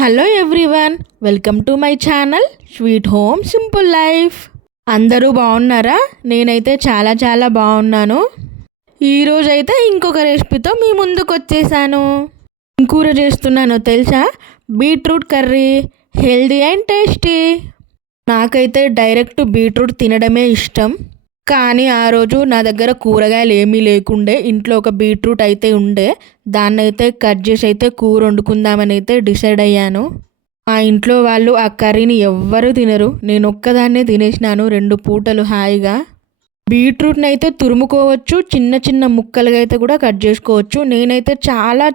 Hello everyone, welcome to my channel sweet home simple life. అందరూ బాగున్నారా? నేనైతే చాలా బాగున్నాను. ఈరోజు అయితే ఇంకొక రెసిపీతో మీ ముందుకు వచ్చేసాను. కూర చేస్తున్నానో తెలుసా? Beetroot curry, healthy and tasty. నాకైతే డైరెక్ట్ బీట్రూట్ తినడమే ఇష్టం. కానీ ఆ రోజు నా దగ్గర కూరగాయలు ఏమీ లేకుండే, ఇంట్లో ఒక బీట్రూట్ అయితే ఉండే. దాన్ని అయితే కట్ చేసి అయితే కూర వండుకుందామని అయితే డిసైడ్ అయ్యాను. మా ఇంట్లో వాళ్ళు ఆ కర్రీని ఎవ్వరూ తినరు, నేను ఒక్కదాన్నే తినేసినాను 2 పూటలు హాయిగా. బీట్రూట్ని అయితే తురుముకోవచ్చు, చిన్న ముక్కలుగా అయితే కూడా కట్ చేసుకోవచ్చు. నేనైతే చాలా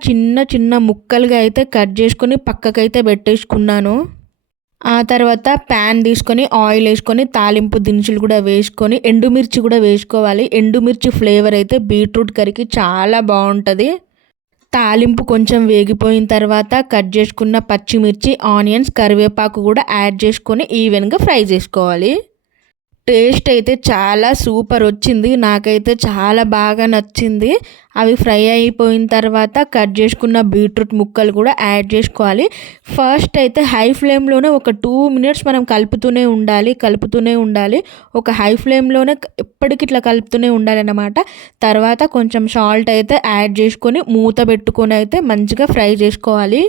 చిన్న ముక్కలుగా అయితే కట్ చేసుకొని పక్కకైతే పెట్టేసుకున్నాను. ఆ తర్వాత ప్యాన్ తీసుకొని ఆయిల్ వేసుకొని తాలింపు దినుసులు కూడా వేసుకొని ఎండుమిర్చి కూడా వేసుకోవాలి. ఎండుమిర్చి ఫ్లేవర్ అయితే బీట్రూట్ కర్రీకి చాలా బాగుంటుంది. తాలింపు కొంచెం వేగిపోయిన తర్వాత కట్ చేసుకున్న పచ్చిమిర్చి, ఆనియన్స్, కరివేపాకు కూడా యాడ్ చేసుకొని ఈవెన్గా ఫ్రై చేసుకోవాలి. టేస్ట్ అయితే చాలా సూపర్ వచ్చింది, నాకైతే చాలా బాగా నచ్చింది. అవి ఫ్రై అయిపోయిన తర్వాత కట్ చేసుకున్న బీట్రూట్ ముక్కలు కూడా యాడ్ చేసుకోవాలి. ఫస్ట్ అయితే హై ఫ్లేమ్లోనే ఒక 2 మినిట్స్ మనం కలుపుతూనే ఉండాలి. ఒక హై ఫ్లేమ్లోనే ఎప్పటికి ఇట్లా కలుపుతూనే ఉండాలన్నమాట. తర్వాత కొంచెం సాల్ట్ అయితే యాడ్ చేసుకొని మూత పెట్టుకొని అయితే మంచిగా ఫ్రై చేసుకోవాలి.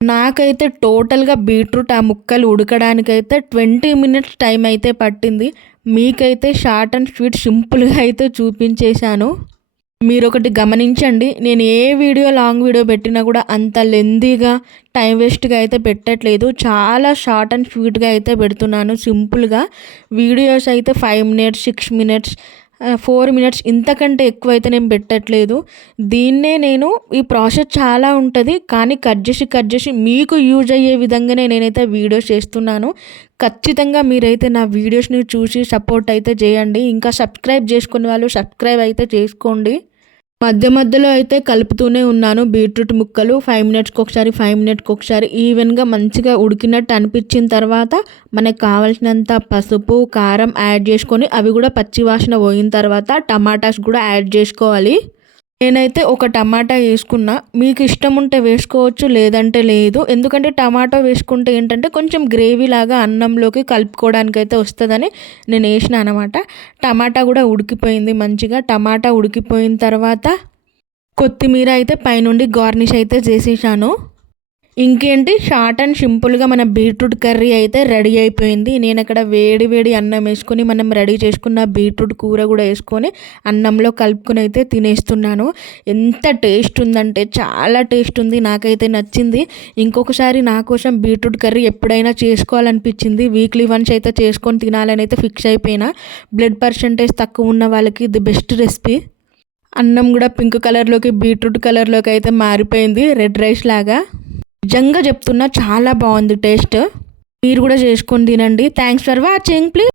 నాకైతే టోటల్గా బీట్రూట్ ఆ ముక్కలు ఉడకడానికైతే 20 మినిట్స్ టైం అయితే పట్టింది. మీకైతే షార్ట్ అండ్ స్వీట్ సింపుల్గా అయితే చూపించేశాను. మీరు ఒకటి గమనించండి, నేను ఏ వీడియో లాంగ్ వీడియో పెట్టినా కూడా అంత లెందీగా టైం వేస్ట్గా అయితే పెట్టట్లేదు. చాలా షార్ట్ అండ్ స్వీట్గా అయితే పెడుతున్నాను. సింపుల్గా వీడియోస్ అయితే 5 మినిట్స్, 6 మినిట్స్, 4 మినిట్స్ ఇంతకంటే ఎక్కువ అయితే నేను పెట్టట్లేదు. దీన్నే నేను ఈ ప్రాసెస్ చాలా ఉంటుంది, కానీ కట్ చేసి మీకు యూజ్ అయ్యే విధంగానే నేనైతే వీడియోస్ చేస్తున్నాను. ఖచ్చితంగా మీరైతే నా వీడియోస్ని చూసి సపోర్ట్ అయితే చేయండి. ఇంకా సబ్స్క్రైబ్ చేసుకునే వాళ్ళు సబ్స్క్రైబ్ అయితే చేసుకోండి. మధ్యలో అయితే కలుపుతూనే ఉన్నాను. బీట్రూట్ ముక్కలు 5 మినిట్స్కి ఒకసారి ఈవెన్గా మంచిగా ఉడికినట్టు అనిపించిన తర్వాత మనకు కావాల్సినంత పసుపు, కారం యాడ్ చేసుకొని అవి కూడా పచ్చివాసన పోయిన తర్వాత టమాటాస్ కూడా యాడ్ చేసుకోవాలి. నేనైతే ఒక టమాటా వేసుకున్నా, మీకు ఇష్టం ఉంటే వేసుకోవచ్చు, లేదంటే లేదు. ఎందుకంటే టమాటో వేసుకుంటే ఏంటంటే కొంచెం గ్రేవీ లాగా అన్నంలోకి కలుపుకోవడానికి అయితే వస్తుందని నేను వేసిన అనమాట. టమాటా కూడా ఉడికిపోయింది మంచిగా. టమాటా ఉడికిపోయిన తర్వాత కొత్తిమీర అయితే పైనుండి గార్నిష్ అయితే చేసేసాను. ఇంకేంటి, షార్ట్ అండ్ సింపుల్గా మన బీట్రూట్ కర్రీ అయితే రెడీ అయిపోయింది. నేను అక్కడ వేడి అన్నం వేసుకొని మనం రెడీ చేసుకున్న బీట్రూట్ కూర కూడా వేసుకొని అన్నంలో కలుపుకొని అయితే తినేస్తున్నాను. ఎంత టేస్ట్ ఉందంటే చాలా టేస్ట్ ఉంది, నాకైతే నచ్చింది. ఇంకొకసారి నా కోసం బీట్రూట్ కర్రీ ఎప్పుడైనా చేసుకోవాలనిపించింది. వీక్లీ వన్స్ అయితే చేసుకొని తినాలని అయితే ఫిక్స్ అయిపోయినా. బ్లడ్ పర్సంటేజ్ తక్కువ ఉన్న వాళ్ళకి ఇది బెస్ట్ రెసిపీ. అన్నం కూడా పింక్ కలర్లోకి, బీట్రూట్ కలర్లోకి అయితే మారిపోయింది, రెడ్ రైస్ లాగా. నిజంగా చెప్తున్నా, చాలా బాగుంది టేస్ట్. మీరు కూడా చేసుకొని తినండి. Thanks for watching. ప్లీజ్